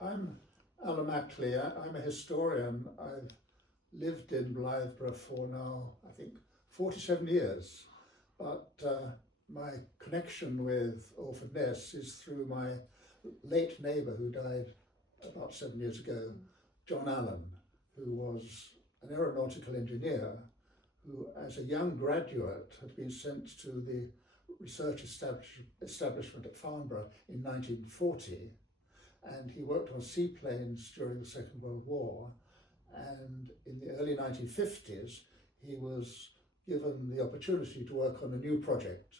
I'm Alan Mackley. I'm a historian. I've lived in Blythburgh for now, I think, 47 years. But my connection with Orford Ness is through my late neighbour who died about 7 years ago, John Allen, who was an aeronautical engineer who, as a young graduate, had been sent to the research establishment at Farnborough in 1940. And he worked on seaplanes during the Second World War, and in the early 1950s he was given the opportunity to work on a new project,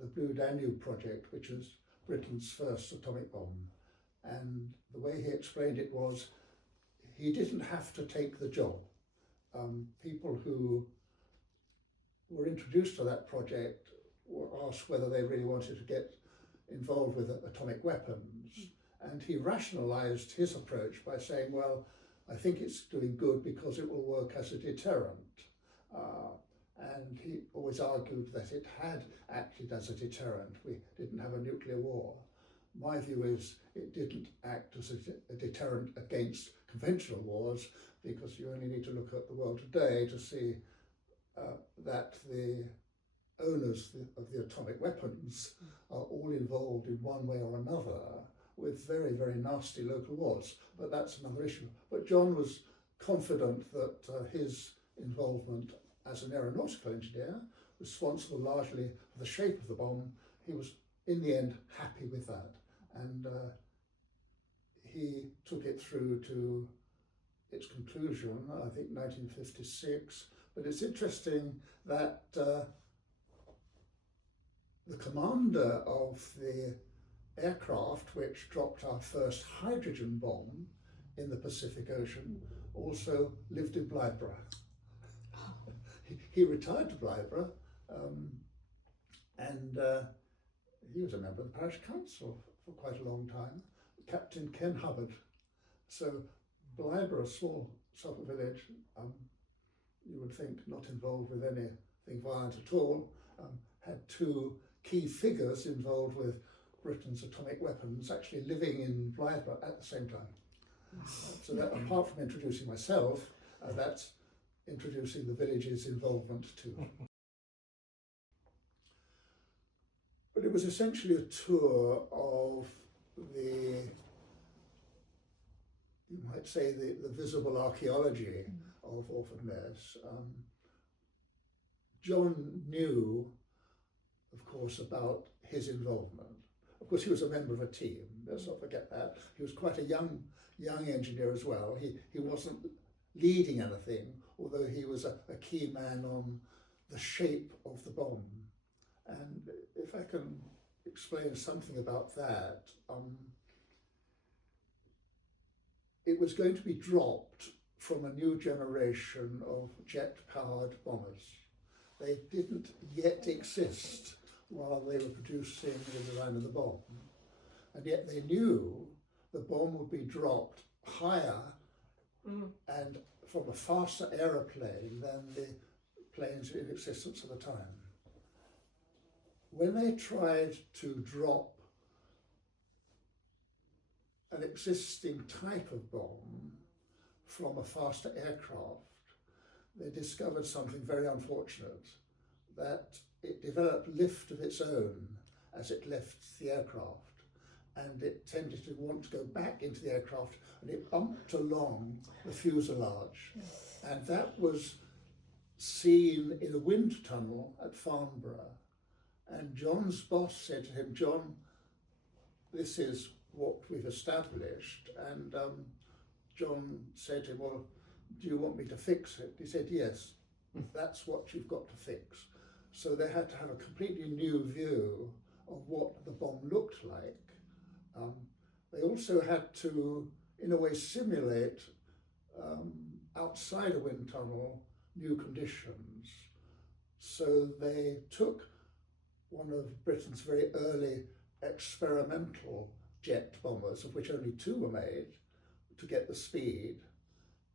the Blue Danube Project, which is Britain's first atomic bomb. And the way he explained it was he didn't have to take the job. People who were introduced to that project were asked whether they really wanted to get involved with atomic weapons. And he rationalised his approach by saying, well, I think it's doing good because it will work as a deterrent. And he always argued that it had acted as a deterrent. We didn't have a nuclear war. My view is it didn't act as a deterrent against conventional wars, because you only need to look at the world today to see that the owners of the atomic weapons are all involved in one way or another with very, very nasty local wars. But that's another issue. But John was confident that his involvement as an aeronautical engineer, responsible largely for the shape of the bomb, he was in the end happy with that. And he took it through to its conclusion, I think 1956. But it's interesting that the commander of the aircraft which dropped our first hydrogen bomb in the Pacific Ocean also lived in Blythburgh. He retired to Blythburgh, and he was a member of the parish council for quite a long time, Captain Ken Hubbard. So Blythburgh, a small Suffolk village, you would think not involved with anything violent at all, had two key figures involved with Britain's atomic weapons actually living in Blythburgh at the same time. So that, apart from introducing myself, that's introducing the village's involvement too. But it was essentially a tour of the, you might say, the visible archaeology of Orford Ness. John knew, of course, about his involvement. Of course, he was a member of a team, let's not forget that. He was quite a young engineer as well. He wasn't leading anything, although he was a key man on the shape of the bomb. And if I can explain something about that, it was going to be dropped from a new generation of jet-powered bombers. They didn't yet exist while they were producing the design of the bomb. And yet they knew the bomb would be dropped higher and from a faster aeroplane than the planes in existence at the time. When they tried to drop an existing type of bomb from a faster aircraft, they discovered something very unfortunate, that it developed lift of its own as it left the aircraft, and it tended to want to go back into the aircraft, and it bumped along the fuselage. And that was seen in a wind tunnel at Farnborough. And John's boss said to him, "John, this is what we've established." And John said to him, "Well, do you want me to fix it?" He said, "Yes, that's what you've got to fix." So they had to have a completely new view of what the bomb looked like. They also had to, in a way, simulate outside a wind tunnel new conditions. So they took one of Britain's very early experimental jet bombers, of which only two were made, to get the speed,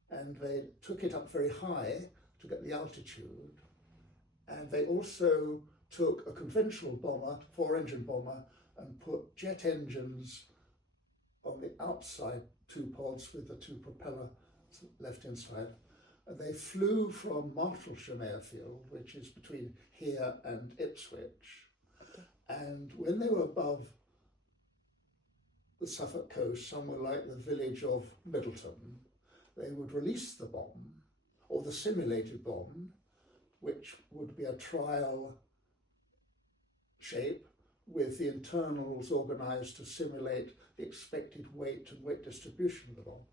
and they took it up very high to get the altitude. And they also took a conventional bomber, 4-engine bomber, and put jet engines on the outside 2 pods with the 2 propellers left inside. And they flew from Martlesham Airfield, which is between here and Ipswich. And when they were above the Suffolk coast, somewhere like the village of Middleton, they would release the bomb, or the simulated bomb, which would be a trial shape with the internals organised to simulate the expected weight and weight distribution of the bomb.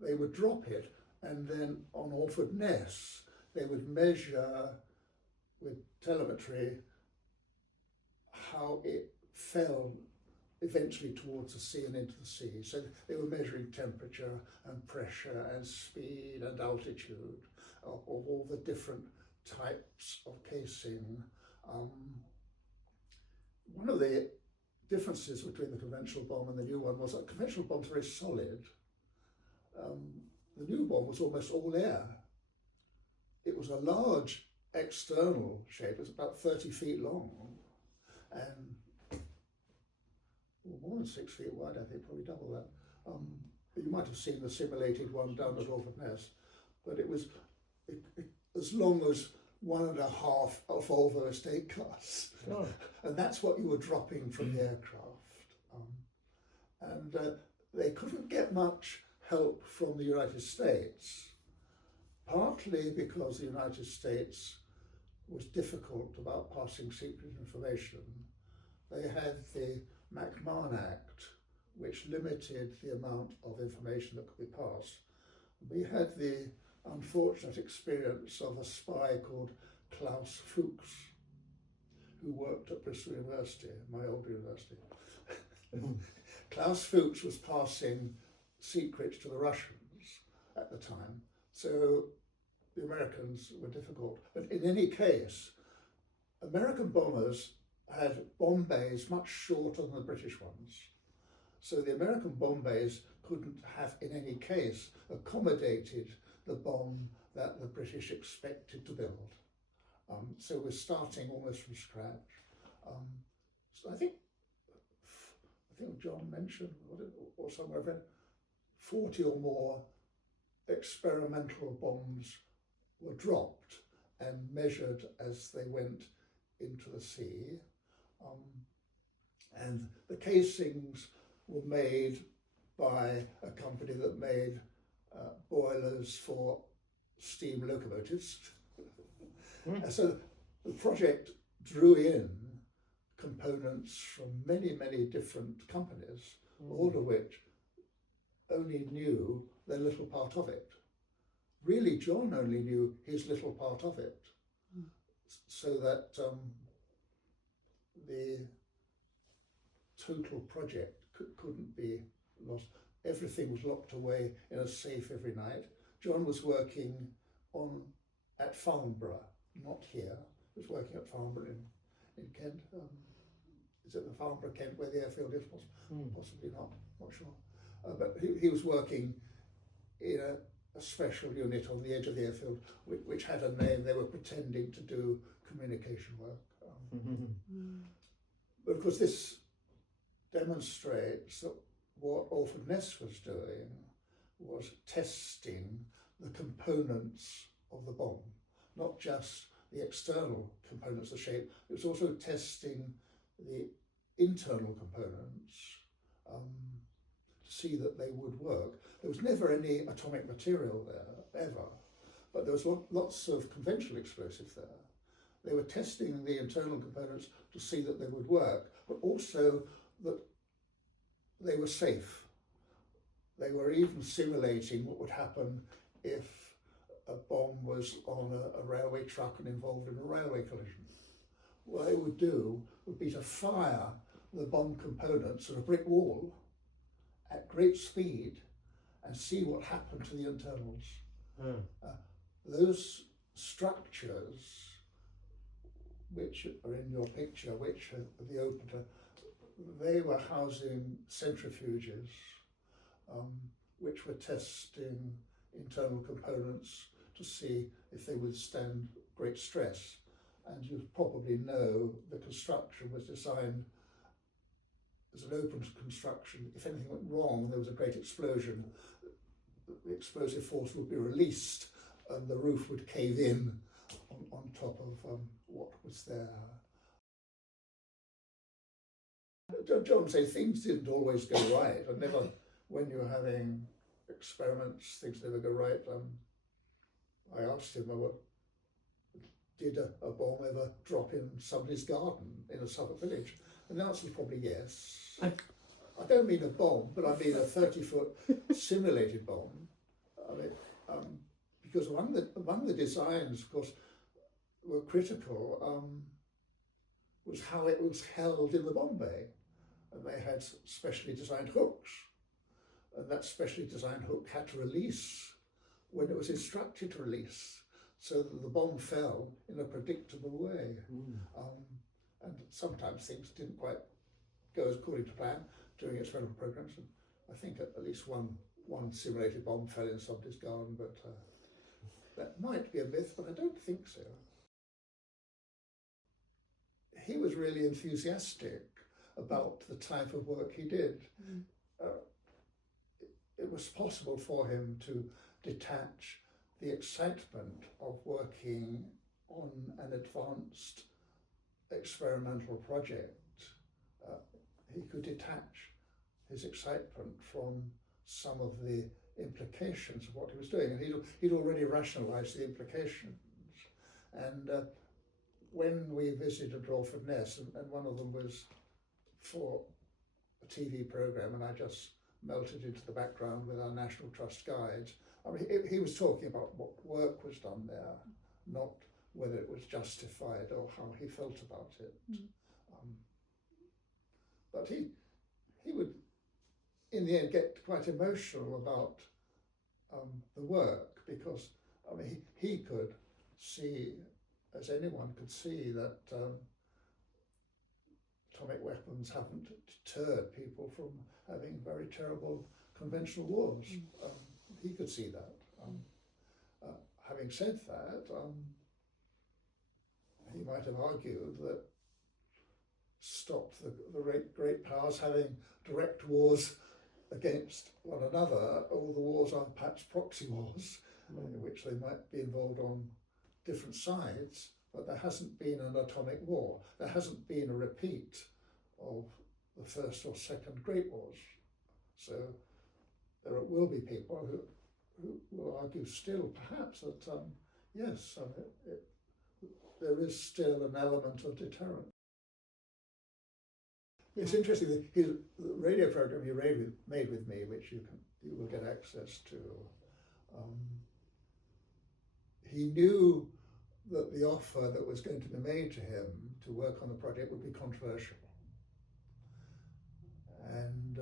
They would drop it, and then on Orford Ness, they would measure with telemetry how it fell eventually towards the sea and into the sea. So they were measuring temperature and pressure and speed and altitude of all the different types of casing. One of the differences between the conventional bomb and the new one was that conventional bombs are very solid. The new bomb was almost all air. It was a large external shape. It was about 30 feet long and more than 6 feet wide, I think, probably double that. You might have seen the simulated one down at Orford Ness, but it was as long as 1.5 of Volvo estate cars. Oh. And that's what you were dropping from the aircraft. And they couldn't get much help from the United States, partly because the United States was difficult about passing secret information. They had the McMahon Act, which limited the amount of information that could be passed. We had the unfortunate experience of a spy called Klaus Fuchs, who worked at Bristol University, my old university. Klaus Fuchs was passing secrets to the Russians at the time, so the Americans were difficult. But in any case, American bombers had bomb bays much shorter than the British ones. So the American bomb bays couldn't have, in any case, accommodated the bomb that the British expected to build. So we're starting almost from scratch. So I think John mentioned, or somewhere, I've read 40 or more experimental bombs were dropped and measured as they went into the sea. And the casings were made by a company that made boilers for steam locomotives. And so the project drew in components from many, many different companies, all of which only knew their little part of it. Really, John only knew his little part of it, so that the total project couldn't be lost. Everything was locked away in a safe every night. John was working at Farnborough, not here. He was working at Farnborough in Kent. Is it the Farnborough, Kent, where the airfield is? Possibly not sure. But he was working in a special unit on the edge of the airfield, which had a name. They were pretending to do communication work. But of course, this demonstrates that what Orford Ness was doing was testing the components of the bomb, not just the external components of the shape. It was also testing the internal components to see that they would work. There was never any atomic material there, ever, but there was lots of conventional explosives there. They were testing the internal components to see that they would work, but also that they were safe. They were even simulating what would happen if a bomb was on a railway truck and involved in a railway collision. What they would do would be to fire the bomb components at a brick wall at great speed and see what happened to the internals. Those structures, which are in your picture, which are the opener, they were housing centrifuges, which were testing internal components to see if they would stand great stress. And you probably know the construction was designed was an open construction. If anything went wrong, there was a great explosion. The explosive force would be released and the roof would cave in on top of what was there. John said things didn't always go right, and never, when you're having experiments, things never go right. I asked him, did a bomb ever drop in somebody's garden in a Suffolk village? And the answer is probably yes. I don't mean a bomb, but I mean a 30-foot simulated bomb. Because among the designs, of course, were critical was how it was held in the bomb bay. And they had specially designed hooks. And that specially designed hook had to release when it was instructed to release, so that the bomb fell in a predictable way. And sometimes things didn't quite go according to plan during experimental programs. And I think at least one simulated bomb fell in somebody's garden, but that might be a myth, but I don't think so. He was really enthusiastic about the type of work he did. It was possible for him to detach the excitement of working on an advanced experimental project. He could detach his excitement from some of the implications of what he was doing, and he'd already rationalised the implications. And when we visited Orford Ness, and one of them was for a TV programme, and I just melted into the background with our National Trust guides. I mean, he was talking about what work was done there, not whether it was justified or how he felt about it. But he would, in the end, get quite emotional about the work, because I mean, he could see, as anyone could see, that atomic weapons haven't deterred people from having very terrible conventional wars. He could see that. Having said that, he might have argued that stopped the great powers having direct wars against one another. All the wars are perhaps proxy wars, in which they might be involved on different sides, but there hasn't been an atomic war. There hasn't been a repeat of the First or Second Great Wars. So there will be people who will argue still, perhaps, that yes, there is still an element of deterrence. It's interesting that the radio program he made with me, which you will get access to, he knew that the offer that was going to be made to him to work on the project would be controversial. And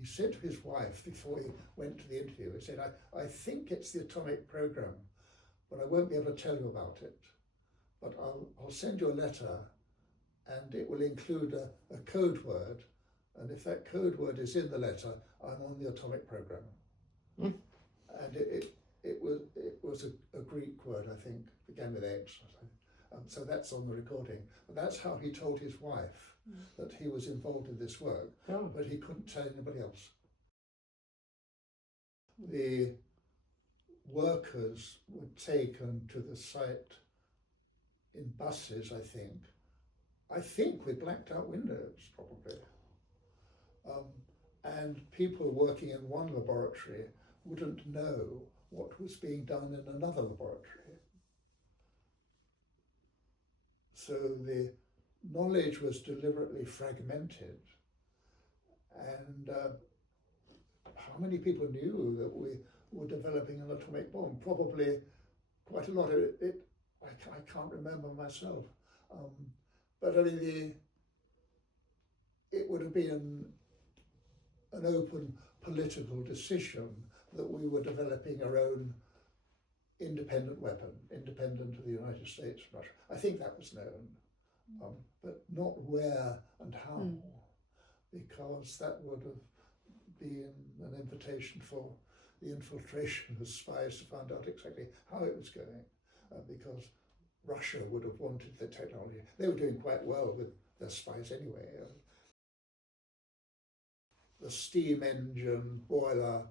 he said to his wife before he went to the interview, he said, I think it's the atomic program, but I won't be able to tell you about it. But I'll send you a letter, and it will include a code word, and if that code word is in the letter, I'm on the atomic program. And it was a Greek word, I think, began with X. So that's on the recording. But that's how he told his wife that he was involved in this work, but he couldn't tell anybody else. The workers were taken to the site in buses, I think with blacked out windows, probably. And people working in one laboratory wouldn't know what was being done in another laboratory. So the knowledge was deliberately fragmented, and how many people knew that we were developing an atomic bomb? Probably quite a lot of it. I can't remember myself, but I mean, it would have been an open political decision that we were developing our own independent weapon, independent of the United States and Russia. I think that was known, but not where and how, because that would have been an invitation for the infiltration of spies to find out exactly how it was going, because Russia would have wanted the technology. They were doing quite well with their spies anyway, the steam engine boiler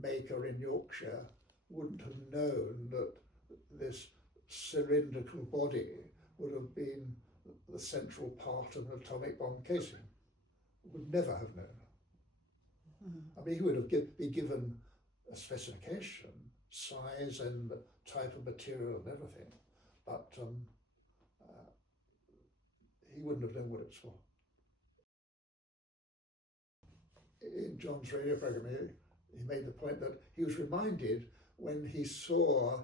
maker in Yorkshire wouldn't have known that this cylindrical body would have been the central part of an atomic bomb casing. Would never have known. I mean, he would have been given a specification, size and type of material and everything, but he wouldn't have known what it was for. In John's radio programme, he made the point that he was reminded when he saw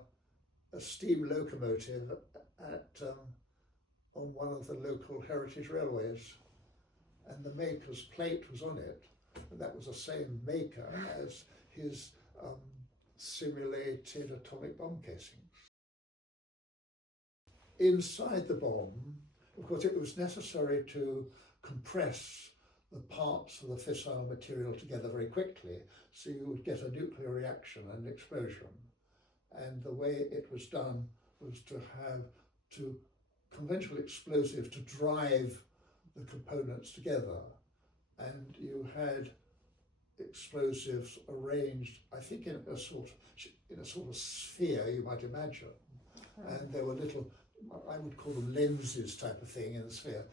a steam locomotive on one of the local heritage railways, and the maker's plate was on it, and that was the same maker as his simulated atomic bomb casings. Inside the bomb, of course, it was necessary to compress the parts of the fissile material together very quickly, so you would get a nuclear reaction and explosion. And the way it was done was to have conventional explosive to drive the components together, and you had explosives arranged, I think, in a sort of sphere, you might imagine, and there were little, I would call them lenses type of thing in the sphere.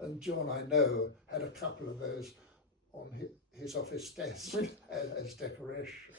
And John, I know, had a couple of those on his office desk as decoration.